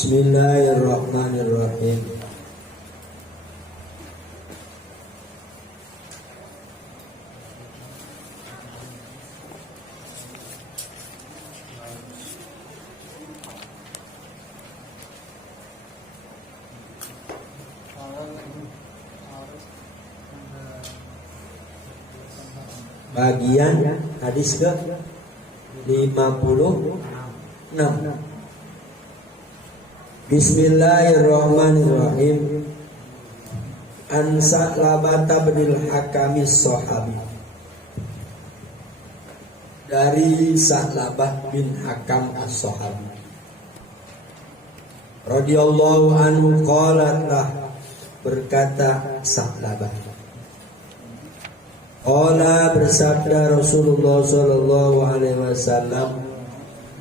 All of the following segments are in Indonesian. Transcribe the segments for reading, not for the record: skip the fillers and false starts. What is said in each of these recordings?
Bismillahirrahmanirrahim. Bagian hadis ke 56. Bismillahirrahmanirrahim. An Sa'labata binil Hakamis Sahabi. Dari Sa'labah bin Hakam as-Sahabi radhiyallahu anhu qala, berkata Sa'labah, qala, bersabda Rasulullah sallallahu alaihi wasallam,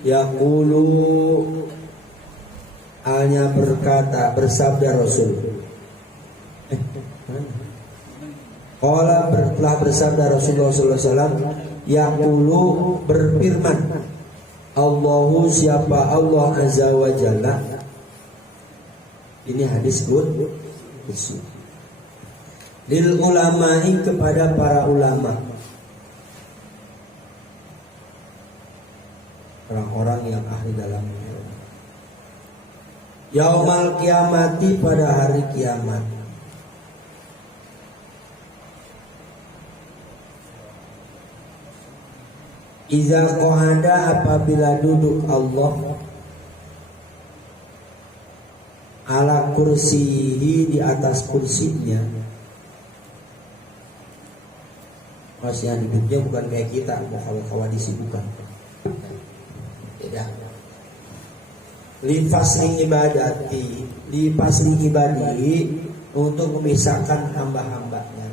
yaqulu, hanya berkata, bersabda Rasul. Qala, telah bersabda Rasulullah sallallahu alaihi wasallam, yaqulu, berfirman, Allahu, siapa Allah azza wa jalla. Ini hadis qudsi. Lil ulama'i, kepada para ulama, orang-orang yang ahli dalam ilmu. Yaumal kiamati, pada hari kiamat. Iza qa'ada, apabila duduk Allah ala kursihi, di atas kursinya. Maksudnya duduknya bukan kayak kita, kawadisi bukan. Beda. Lifasli ibadi, untuk memisahkan hamba-hambanya.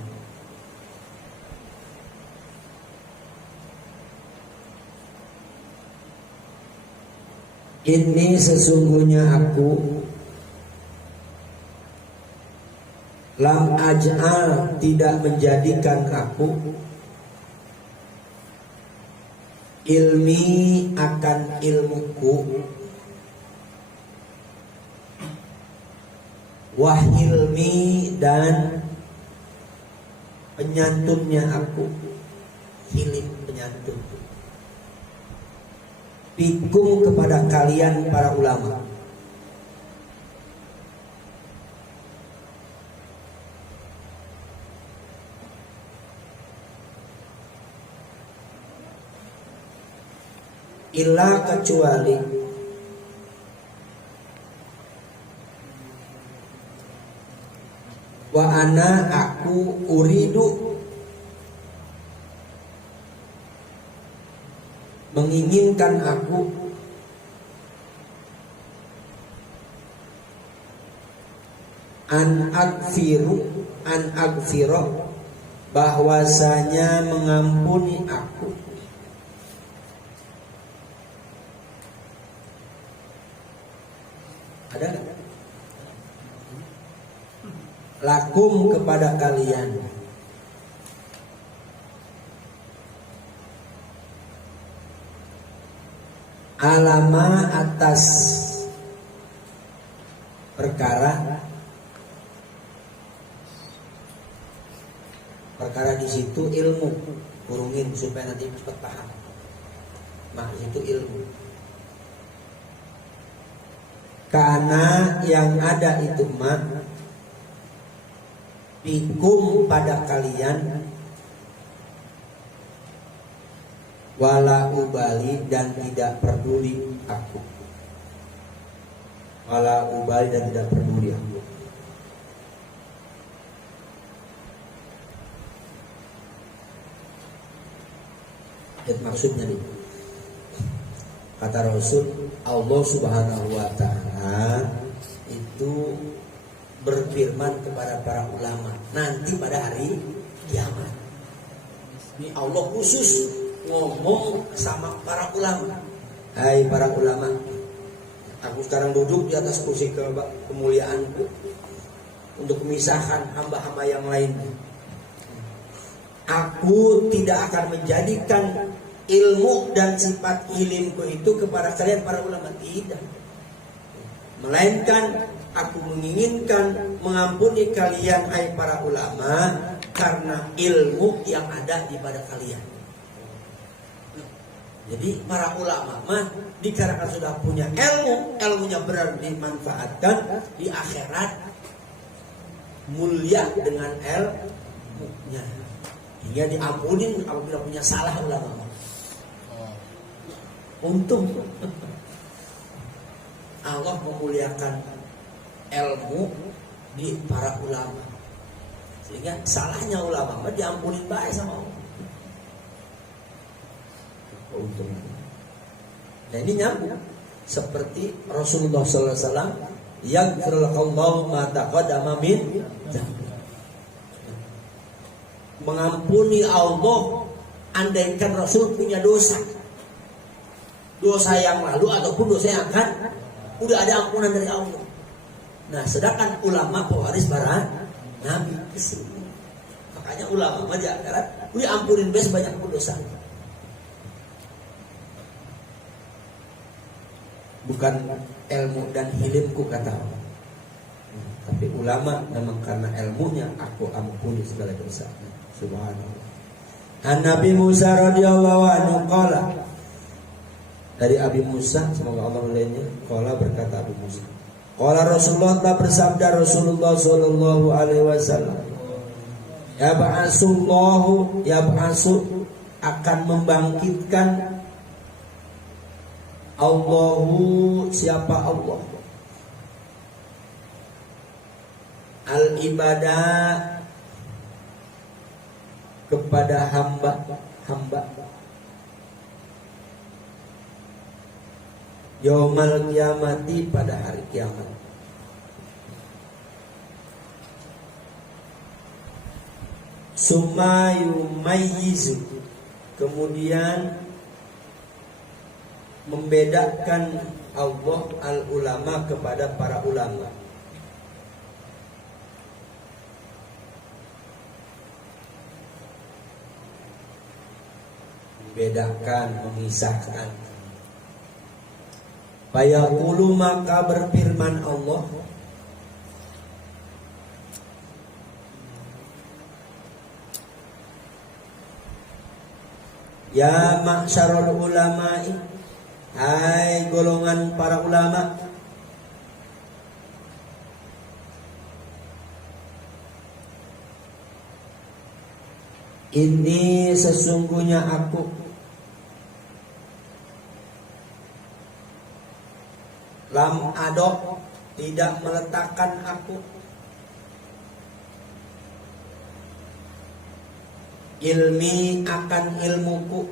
Ini sesungguhnya aku, lam aj'al, tidak menjadikan aku, ilmi, akan ilmuku, wahilmi, dan penyantunnya aku, hilim, penyantun, bikum, kepada kalian para ulama. Illa, kecuali, wa ana, aku, uridu, menginginkan aku, an agfiro, bahwasanya mengampuni aku, ada gak? Lakum, kepada kalian. Alama, atas perkara di situ ilmu, kurungin supaya nanti cepat paham. Itu ilmu. Karena yang ada itu bikum, pada kalian, wala ubali, dan tidak peduli aku, wala ubali, dan tidak peduli aku. Lihat maksudnya nih. Kata Rasul, Allah subhanahu wa ta'ala itu berfirman kepada para ulama nanti pada hari kiamat. Ini Allah khusus ngomong sama para ulama. Hai para ulama, aku sekarang duduk di atas kursi kemuliaanku untuk memisahkan hamba-hamba yang lain. Aku tidak akan menjadikan ilmu dan sifat ilimku itu kepada kalian para ulama, tidak. Melainkan aku menginginkan mengampuni kalian hai para ulama karena ilmu yang ada di pada kalian. Jadi para ulama mah dikarenakan sudah punya ilmu, ilmunya benar dimanfaatkan di akhirat, mulia dengan ilmunya, hingga diampunin apabila punya salah ulama. Untung Allah memuliakan ilmu di para ulama, sehingga salahnya ulama mah diampunin baik sama Allah. Untung. Nah ini nyambung seperti Rasulullah sallallahu alaihi wasallam yang yaghfirullahu ma taqaddama min dzambi. Mengampuni Allah andaikan Rasul punya dosa yang lalu ataupun dosa yang akan, udah ada ampunan dari Allah. Nah sedangkan ulama pewaris para nabi kesini, makanya ulama mah di akhirat udah ampunin bes banyak pun dosa. Bukan ilmu dan hilimku kata Allah, tapi ulama memang karena ilmunya aku ampuni segala dosa. Subhanallah. An Nabi Musa radhiyallahu anhu qala, dari Abi Musa semoga Allah meridainya, qala berkata Abi Musa, qala Rasulullah, telah bersabda Rasulullah sallallahu alaihi wasallam, yab'asu akan membangkitkan Allahu, siapa Allah, al ibadah kepada hamba yaumal kiamati, pada hari kiamat. Summa yumayyizu, kemudian membedakan Allah al ulama kepada para ulama. Membedakan, memisahkan. Fayaqulu, maka berfirman Allah, ya ma'syarul ulama'i, hai golongan para ulama, ini sesungguhnya aku lam adok, tidak meletakkan aku ilmi akan ilmuku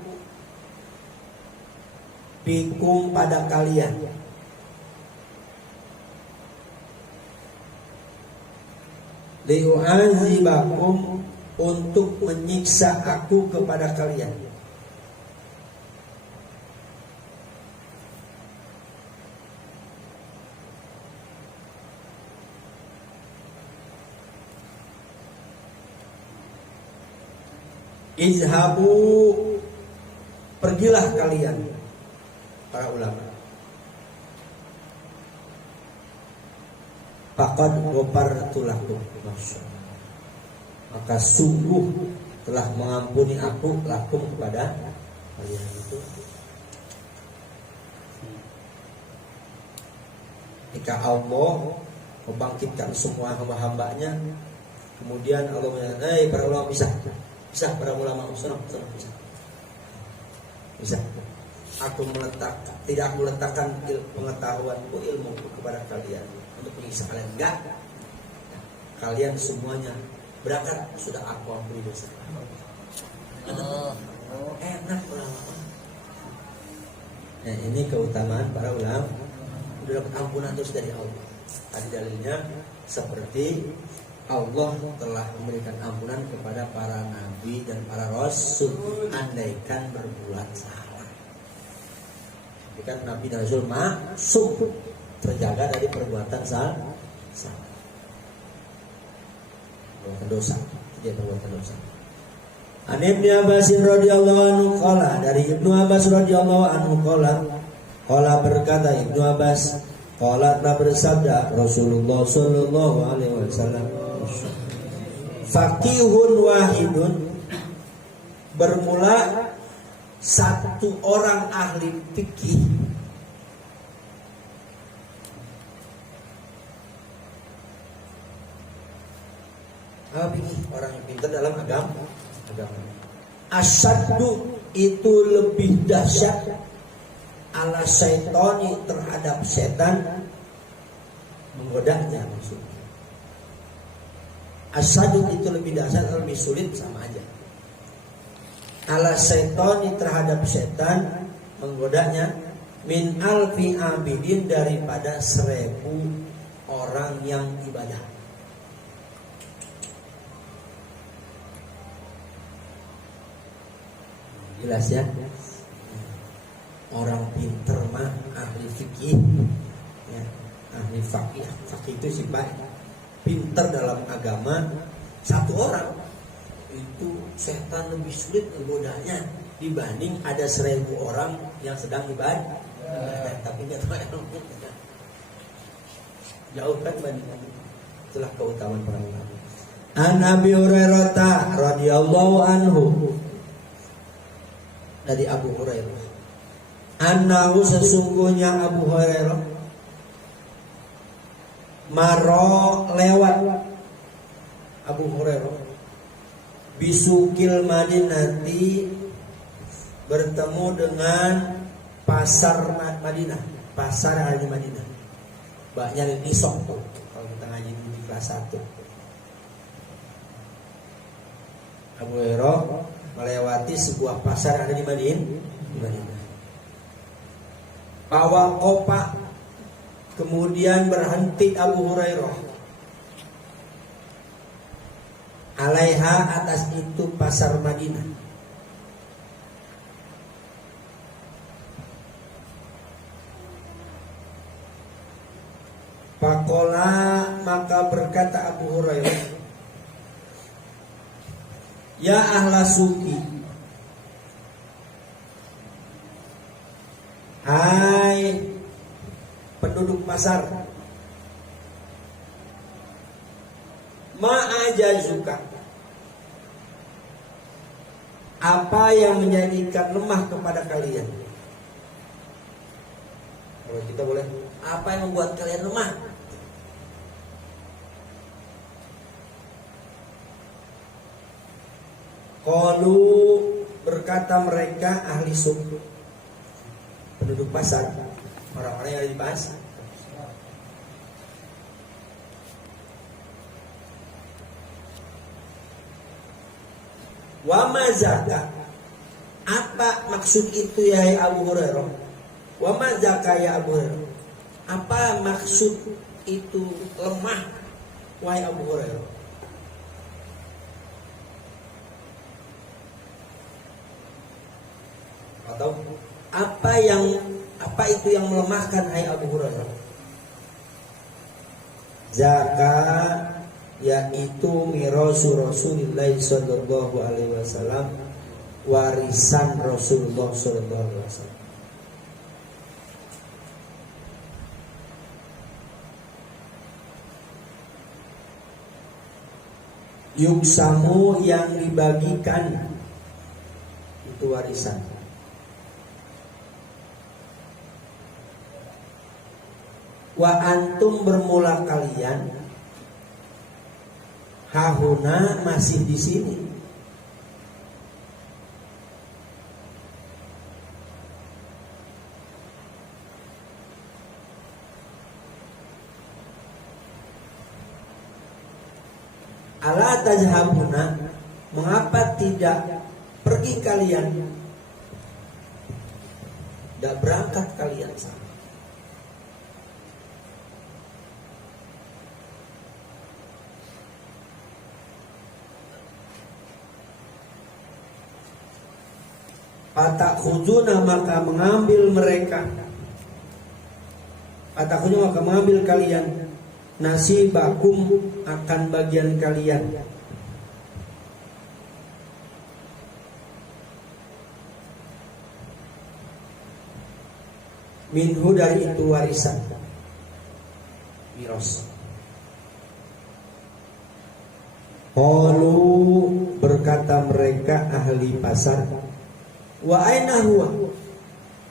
bikum pada kalian, liu'azibakum, untuk menyiksa aku kepada kalian. Izhabu, pergilah kalian para ulama. Faqad ghafartu lakum, maka sungguh telah mengampuni aku lakum kepada kalian. Itu jika Allah membangkitkan semua hamba-hambanya, kemudian Allah menyatakan, para ulama bisa para ulama bisa. Aku tidak aku letakkan pengetahuanku, ilmuku kepada kalian untuk menyiksa kalian, enggak. Kalian semuanya berangkat sudah aku ampuni dosa. Enak ulama. Nah ini keutamaan para ulama, sudah dapat ampunan terus dari Allah. Tadi dalilnya seperti Allah telah memberikan ampunan kepada para nabi dan para rasul andaikan berbuat salah. Jadi kan nabi dan rasul maksum, terjaga dari perbuatan salah. Perbuatan dosa, dia perbuatan dosa. An Ibnu Abbas radhiyallahu anhu qala, dari Ibnu Abbas radhiyallahu anhu qala berkata Ibnu Abbas, Qala telah bersabda Rasulullah sallallahu alaihi wasallam, faqihun wahidun, bermula satu orang ahli fikih orang yang pintar dalam agama. Asyaddu itu lebih dahsyat ala syaitani terhadap setan menggodanya maksudnya. Asyaddu itu lebih dahsyat, lebih sulit, sama aja. Ala syaitani terhadap setan menggodanya min alfi abidin, daripada 1000 orang yang ibadah. Jelas ya. Orang pinter mah ahli fikih ya, ahli fakih. Fakih itu sifat pinter dalam agama. Satu orang itu setan lebih sulit menggodanya dibanding ada 1000 orang yang sedang ibadah. Tapi nggak tahu ilmu. Jauh kan bandingan. Itulah keutamaan para ulama. An Abi Hurairah radhiyallahu anhu, dari Abu Hurairah, annahu, sesungguhnya Abu Hurairah, maro lewat Abu Hurairah bisukil Madinati, bertemu dengan pasar Madinah, pasar yang ada di Madinah. Banyak di sok tuh kalau kita ngaji di kelas 1. Abu Hurairah melewati sebuah pasar ada di Madinah. Bawa kopak, kemudian berhenti Abu Hurairah. Alaiha, atas itu pasar Madinah. Pakola, maka berkata Abu Hurairah, ya ahla suki, hai penduduk pasar, ma'ajazuka, apa yang menjadikan lemah kepada kalian? Kalau kita boleh, apa yang membuat kalian lemah? Qalu, berkata mereka ahli suku, penduduk pasar, orang-orang yang ada di pasar. Wa mazaka, apa maksud itu ya Abu Hurairah? Wa mazaka ya Abu Hurairah, apa maksud itu lemah wahai Abu Hurairah? Atau apa itu yang melemahkan hai Abu Hurairah? Zakat, yaitu mirasu Rasulullah sallallahu alaihi wasallam, warisan Rasulullah sallallahu alaihi wasallam. Yuksamu, yang dibagikan itu warisan. Wa antum, bermula kalian, hahuna, masih di sini. Ala tajhabuna, mengapa tidak pergi kalian? Tidak berangkat kalian sana. Fatakhuduna, maka mengambil mereka. Fatakhuduna, maka mengambil kalian. Nasibakum, akan bagian kalian. Minhu, dari itu warisan. miros. Qalu berkata mereka ahli pasar, wa aina huwa,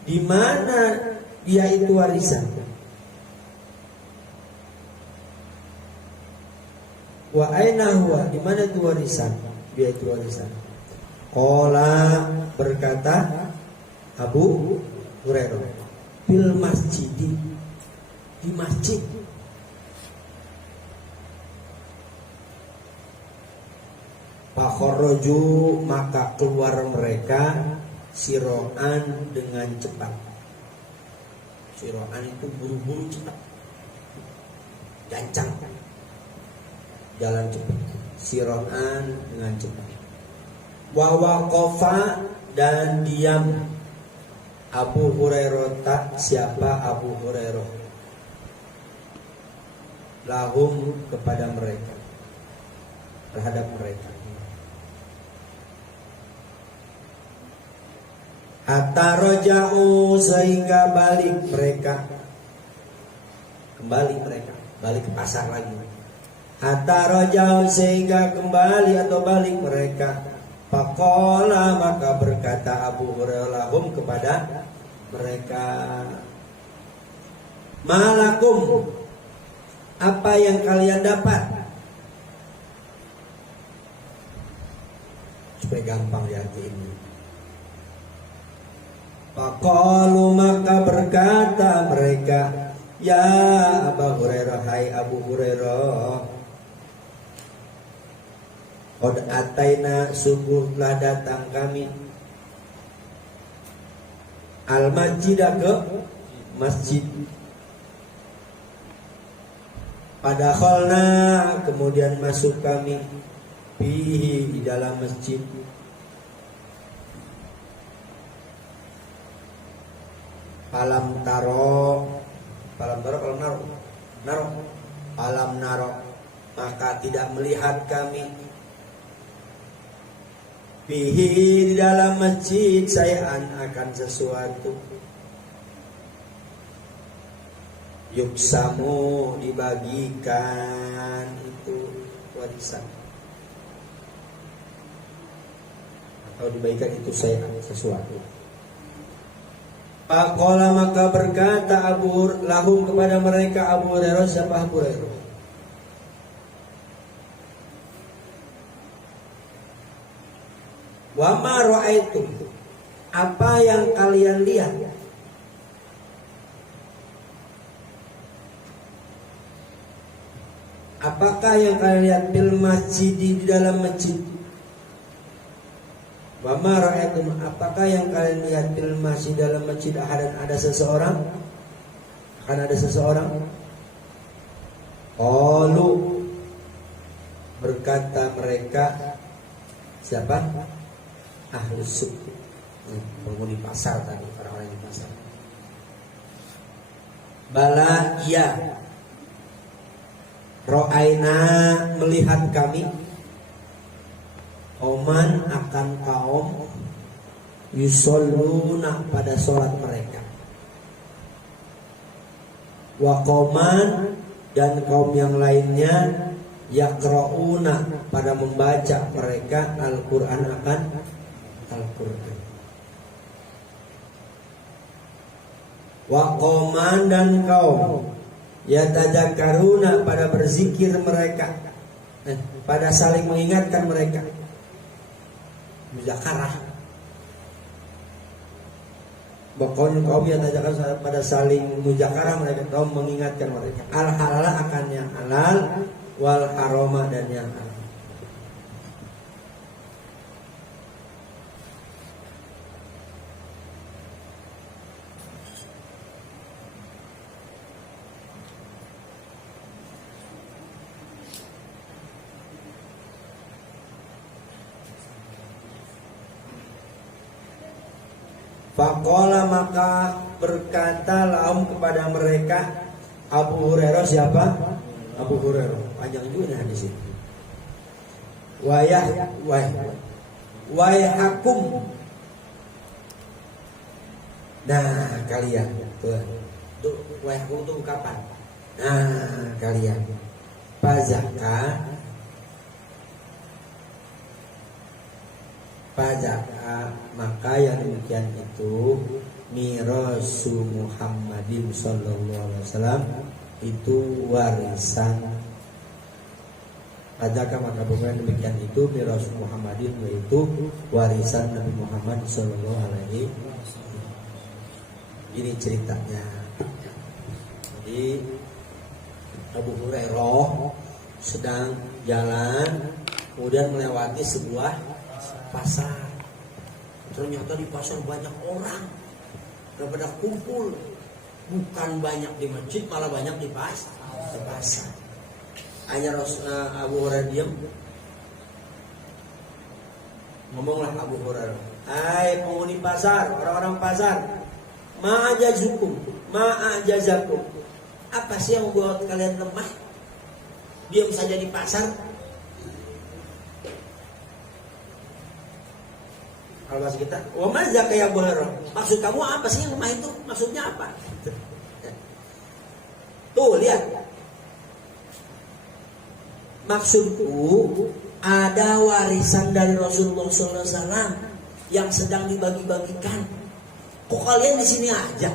di mana dia itu warisan? Wa aina huwa, di mana itu warisan? Dia itu warisan. Qala berkata Abu Hurairah, fil masjid, di masjid. Fakharaju, maka keluar mereka siroan dengan cepat. Siroan itu buru-buru cepat, gancang, jalan cepat. Siroan dengan cepat. Wa waqafa, dan diam Abu Hurairah. Tak siapa Abu Hurairah? Lahum, kepada mereka, terhadap mereka. Hatta roja'u, sehingga balik mereka, kembali mereka, balik ke pasar lagi. Hatta roja'u, sehingga kembali atau balik mereka. Faqala, maka berkata Abu Hurairah lahum, kepada mereka, malakum, apa yang kalian dapat? Supaya gampang diartiin. Faqalu, maka berkata mereka, ya Abu Hurairah, hai Abu Hurairah, qad ataina, sungguh telah datang kami, al masjidah, ke masjid. Pada kholna, kemudian masuk kami, fihi, di dalam masjid. Alam naro, maka tidak melihat kami, fihi, di dalam masjid, sayaan, akan sesuatu, yuksamu, dibagikan itu warisan, atau dibagikan itu sayaan, sesuatu. Faqala, maka berkata Abu lahum, kepada mereka Abu Hurairah. Siapa Abu Hurairah? Wa ma ra'aitum, apa yang kalian lihat? Apakah yang kalian lihat bil masjid, di dalam masjid? Wa ma ra'aitum, apakah yang kalian lihat bil masjid, dalam masjid? Ada seseorang? Akan ada seseorang? Qalu, berkata mereka, siapa? Ahlus suq, penghuni pasar tadi, orang-orang di pasar. Bala, iya, ro'aina, melihat kami, oman, akan kaum, yusalluna, pada sholat mereka, wa qauman, dan kaum yang lainnya, yaqra'una, pada membaca mereka Al-Quran, akan Al-Quran. Wa qauman, dan kaum, yatadzakaruna, pada berzikir mereka, pada saling mengingatkan mereka, muzakarah. Bahkan kaum yatadzakaruna, pada saling muzakarah mereka, kaum mengingatkan mereka, al halal, akan yang halal, wal harama, dan yang haram. Faqala, maka berkata lahum, kepada mereka Abu Hurairah. Siapa? Abu Hurairah. Panjang juga nih hadis ini. Wayhakum. Nah, kalian tuh wayhakum itu kapan? Nah kalian pazaka maka yang demikian itu mirasu Muhammadin sallallahu alaihi wasallam itu warisan. Pazaka maka bukan demikian itu mirasu Muhammadin yaitu warisan Nabi Muhammad sallallahu alaihi wasallam. Ini ceritanya. Jadi Abu Hurairah sedang jalan kemudian melewati sebuah pasar. Ternyata di pasar banyak orang daripada kumpul, bukan banyak di masjid malah banyak di pasar. Hanya Abu Hurairah diam. Ngomonglah Abu Hurairah, hai penghuni pasar, orang-orang pasar, ma'ajazakum, apa sih yang membuat kalian lemah? Diam saja di pasar. Kalau bahasa kita, wa mazaka ya Hurairah. Maksud kamu apa sih yang lemah itu? Maksudnya apa? Tuh lihat. Maksudku ada warisan dari Rasulullah SAW yang sedang dibagi-bagikan. Kok kalian di sini aja?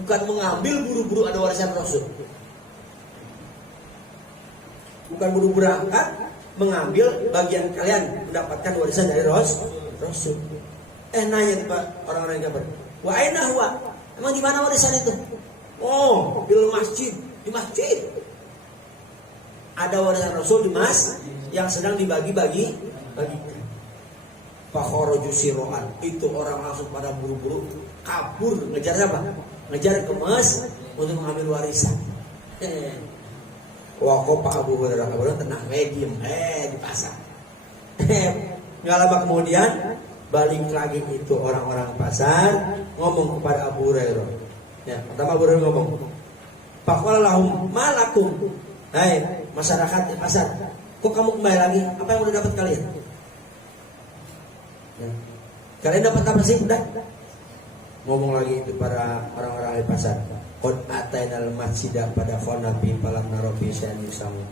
Bukan mengambil buru-buru ada warisan Rasul. Bukan buru-buru berangkat mengambil bagian kalian mendapatkan warisan dari Rasul. Nanya tuh Pak orang-orang yang kabar. Wa aina huwa? Emang di mana warisan itu? Oh, di masjid. Di masjid. Ada warisan Rasul di yang sedang dibagi-bagi. Pak Khoroju Siroan. Itu orang langsung pada buru-buru kabur ngejar apa? Ngejar ke untuk mengambil warisan. Wah kok Pak Abu Hurairah tenang, diem di pasar. Nggak lama kemudian balik lagi itu orang-orang pasar ngomong kepada Abu Hurairah. Ya, pertama Abu Hurairah ngomong, Faqalalahum malakum. Hai masyarakat di pasar, kok kamu kembali lagi? Apa yang udah dapat kalian? Ya. Kalian dapat apa sih? Udah. Ngomong lagi itu para orang-orang di pasar. Qad atainal masjidah pada Nabi falam narobi syai'an yusamu.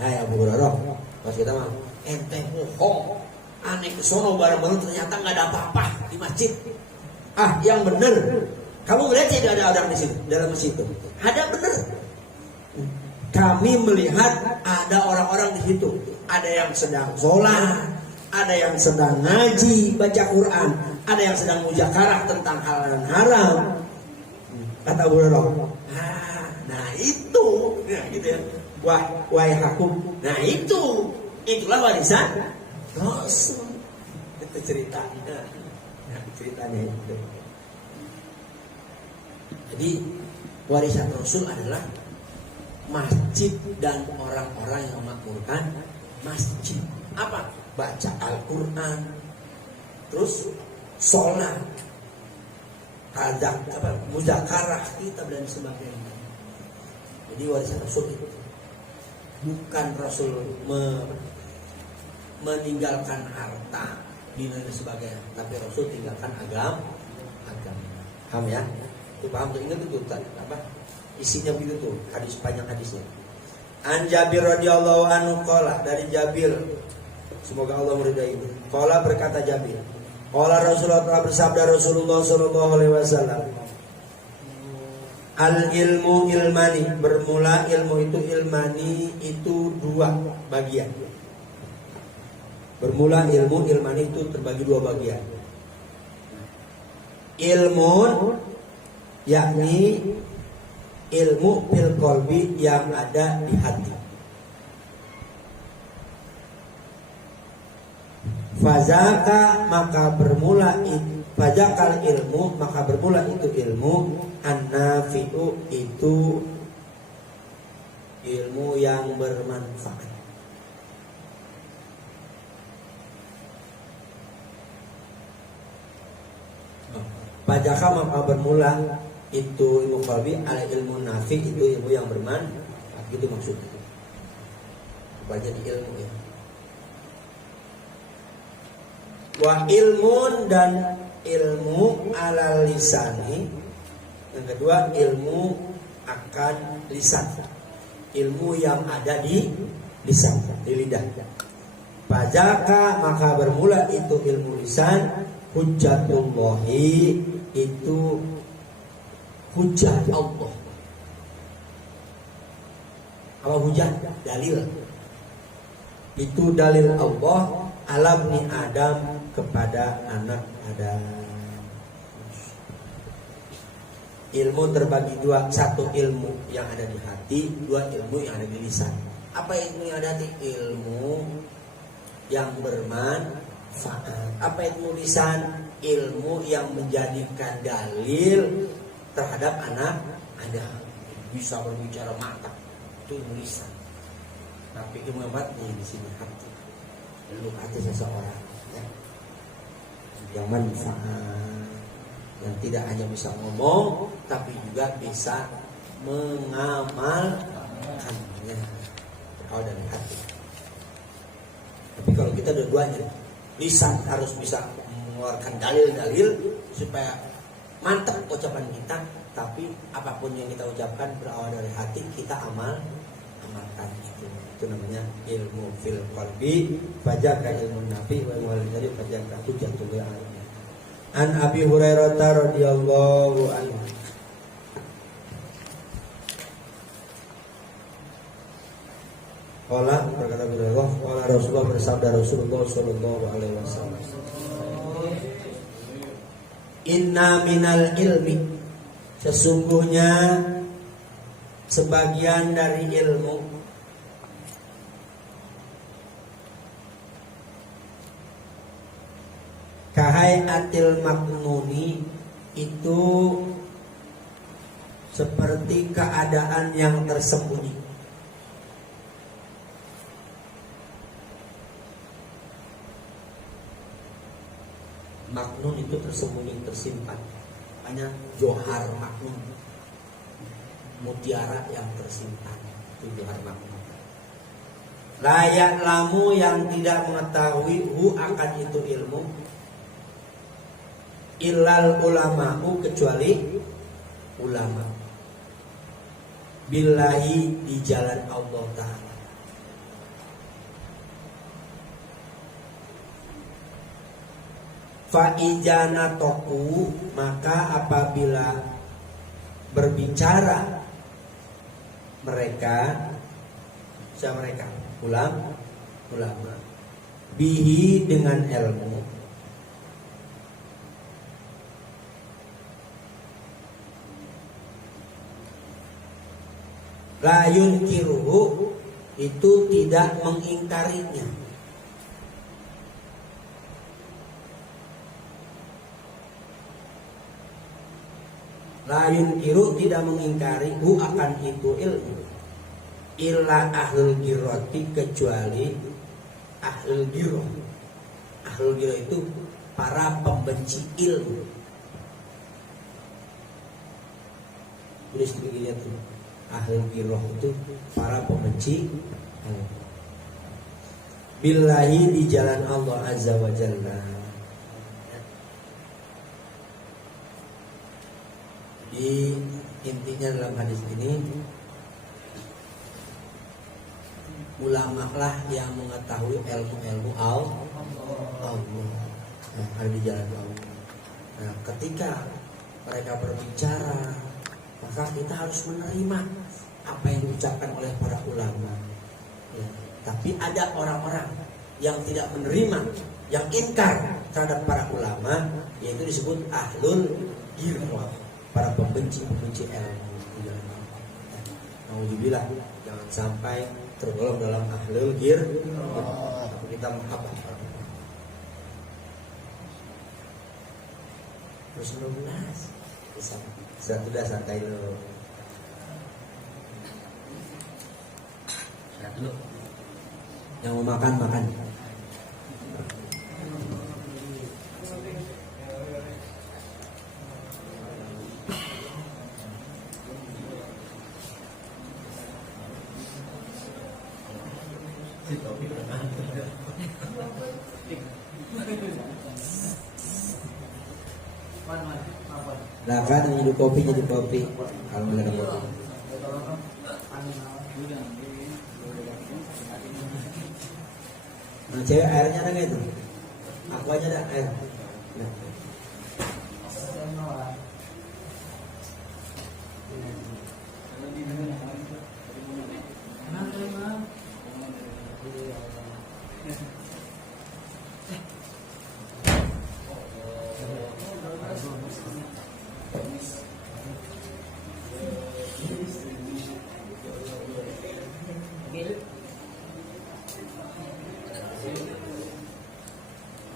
Hai Abu Hurairah, pas kita mah ente bohong. Aneh kesono bareng-bareng ternyata nggak ada apa-apa di masjid. Yang bener. Kamu melihat tidak ada orang di situ dalam masjid itu? Ada bener. Kami melihat ada orang-orang di situ. Ada yang sedang sholat, ada yang sedang ngaji, baca Quran, ada yang sedang mujakarah tentang halal dan haram. Kata Abu Hurairah, nah itu, ya, gitu ya. Wahai hakum, nah itulah warisan Rasul. Itu ceritanya. Nah, ceritanya itu. Jadi warisan Rasul adalah masjid dan orang-orang yang memakmurkan masjid. Apa? Baca Al-Quran, terus sholat, muzakarah kitab dan sebagainya. Jadi warisan Rasul itu bukan Rasul meninggalkan harta, dina dan sebagainya, tapi Rasul tinggalkan agama. Paham ya? Itu paham tuh, ingat itu apa? Isinya begitu tuh, hadis panjang hadisnya. An Jabir radhiyallahu anhu qala, dari Jabir, semoga Allah meridai. Qala berkata Jabir, qala Rasulullah, telah bersabda Rasulullah sallallahu alaihi wasallam, al ilmu ilmani, bermula ilmu itu ilmani itu dua bagian. Bermula ilmu ilmani itu terbagi dua bagian. Ilmun yakni ilmu fil qalbi yang ada di hati. Fazaka maka bermula fazakal ilmu maka bermula itu ilmu an-nafi'u itu ilmu yang bermanfaat. Fazaka maka bermula itu ilmu qalbi ala ilmu nafi itu ilmu yang bermanfaat, gitu maksudnya. Banyak di ilmu ya. Wa ilmun dan ilmu ala lisani. Yang kedua ilmu akan lisan, ilmu yang ada di lisan, di lidah. Fajaka, maka bermula itu ilmu lisan, hujjatullahi, itu hujah Allah. Apa hujah? Dalil. Itu dalil Allah alam ni Adam kepada anak Adam. Ilmu terbagi dua, satu ilmu yang ada di hati, dua ilmu yang ada di lisan. Apa ilmu yang ada di ilmu yang bermanfaat? Apa ilmu lisan? Ilmu yang menjadikan dalil terhadap anak Adam. Bisa berbicara mantap, itu ilmu lisan. Tapi ilmu hebatnya di sini hati, ilmu hati seseorang, ya. Yang manfaat, yang tidak hanya bisa ngomong, tapi juga bisa mengamalkannya, berawal dari hati. Tapi kalau kita dua-duanya, lisan harus bisa mengeluarkan dalil-dalil supaya mantap ucapan kita, tapi apapun yang kita ucapkan berawal dari hati, kita amalkan itu namanya ilmu fil qalbi. Fajaka ilmu nafi wa walidari fajaka hujjatul alim. An Abi Hurairah radhiyallahu anhu, qala berkata Rasulullah, qala Rasulullah bersabda Rasulullah sallallahu alaihi wasallam, inna minal ilmi, sesungguhnya sebagian dari ilmu, kahayatil maknuni, itu seperti keadaan yang tersembunyi. Maknun itu tersembunyi, tersimpan. Hanya johar maknun, mutiara yang tersimpan, itu johar maknun. Layak lamu, yang tidak mengetahui hu akan itu ilmu, illal ulama'u, kecuali ulama, billahi, di jalan Allah Ta'ala. Fa'ijana toku, maka apabila berbicara mereka, siapa mereka? Ulama, bihi, dengan ilmu, la yunkiruhu, itu tidak mengingkarinya. La yunkiru, tidak mengingkari hu akan itu ilmu, illa ahlul giroti, kecuali ahlul giro. Ahlul giro itu para pembenci ilmu. Tulis begini tuh, ahlul giro itu para pembenci ilmu. Billahi, di jalan Allah Azza wa Jalla. Di intinya dalam hadis ini, ulama lah yang mengetahui ilmu-ilmu Allah, ada di jalan Allah. Nah, ketika mereka berbicara, maka kita harus menerima apa yang diucapkan oleh para ulama. Ya, tapi ada orang-orang yang tidak menerima, yang ingkar terhadap para ulama, yaitu disebut ahlul girwah, para pembenci ilmu. Alhamdulillah, jangan sampai tergolong dalam ahlul gir. Kita mahabbah. Terus lunas, sudah santai dulu. Yang mau makan. Lah kan jadi kopi kalau nggak ada kopi. Nah, cewek airnya ada nggak itu? Aku aja ada air. Nah.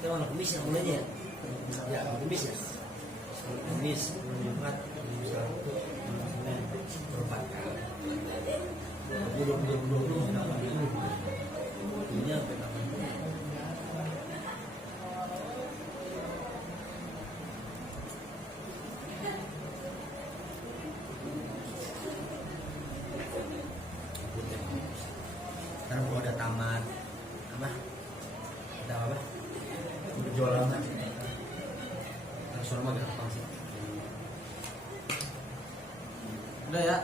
Kita mana kumis yang mulainya? Ya, kumis ya. Kumis, Jumat, Sabtu, Senin, berempat kali. 20 ini apa namanya? Sekarang kalau udah tamat apa? Udah apa? Berjualan kan? Suruh mah gampang sih. Udah ya.